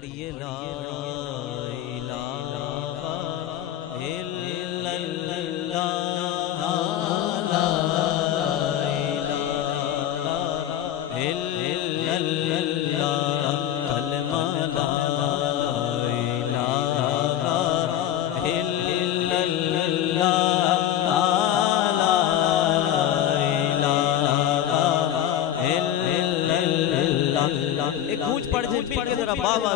پڑھیے لا الہ الا اللہ لا الہ الا اللہ کلمہ لا الہ الا اللہ ایک گونج پڑھ جائے مل کے ذرا بابا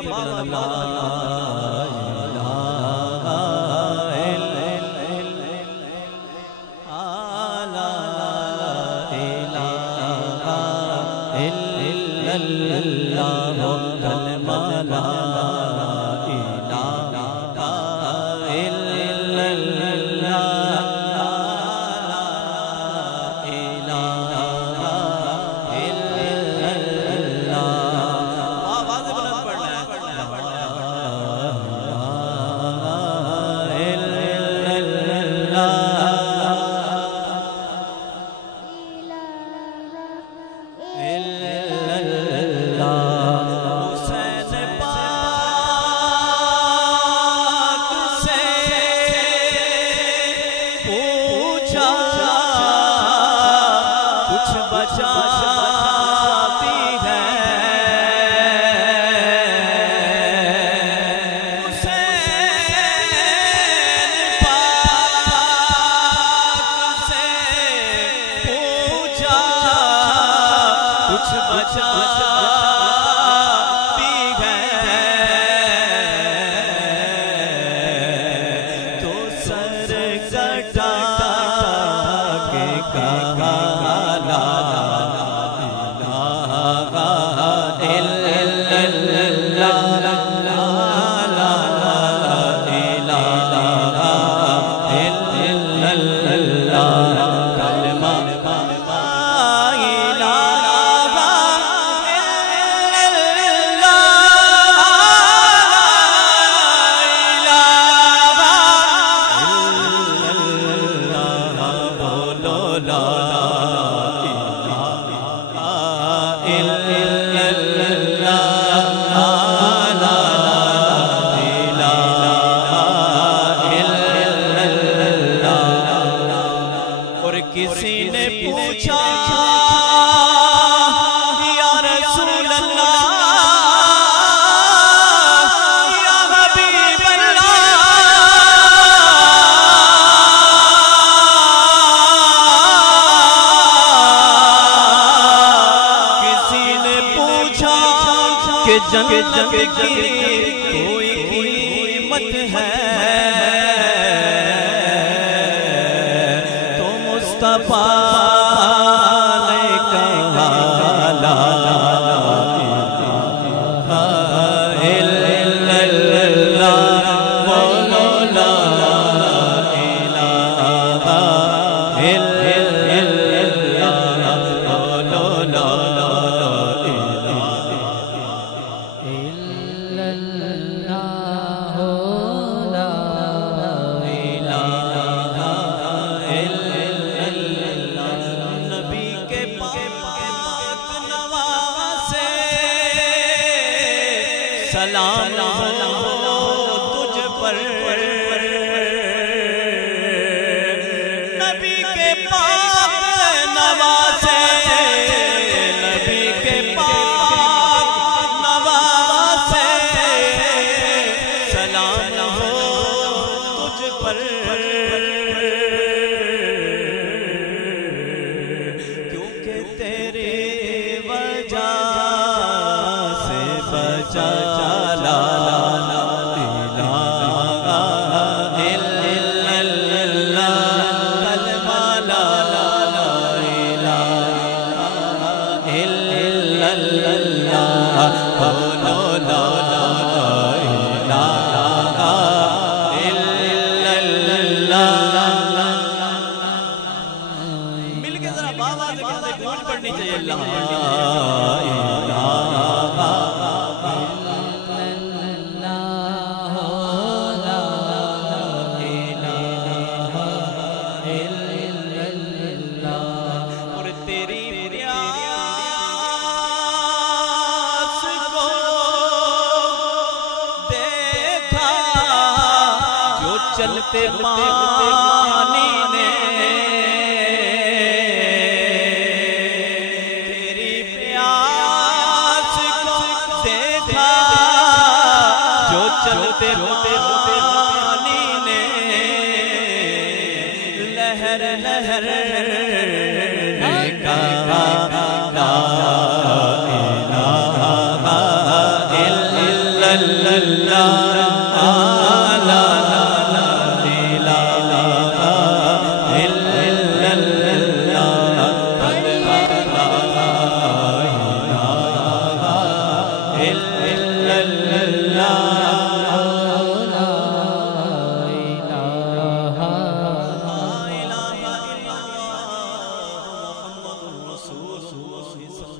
جنگ کی کوئی قیمت ہے تو مصطفیٰ نے کہا لا الہ الا اللہ بولو لا الہ الا اللہ بولو لا سلام ہو تجھ پر نبی کے پاک نوازے نبی کے پاک نوازے سلام ہو تجھ پر کیونکہ تیری وجہ سے بچا مل کے ذرا بابا سے کہتے گونج پڑھنی چاہیے اللہ چلتے پانی نے تیری پیاس کو دیکھا، جو چلتے پانی نے لہر لہر کہا لا الہ الا اللہ لا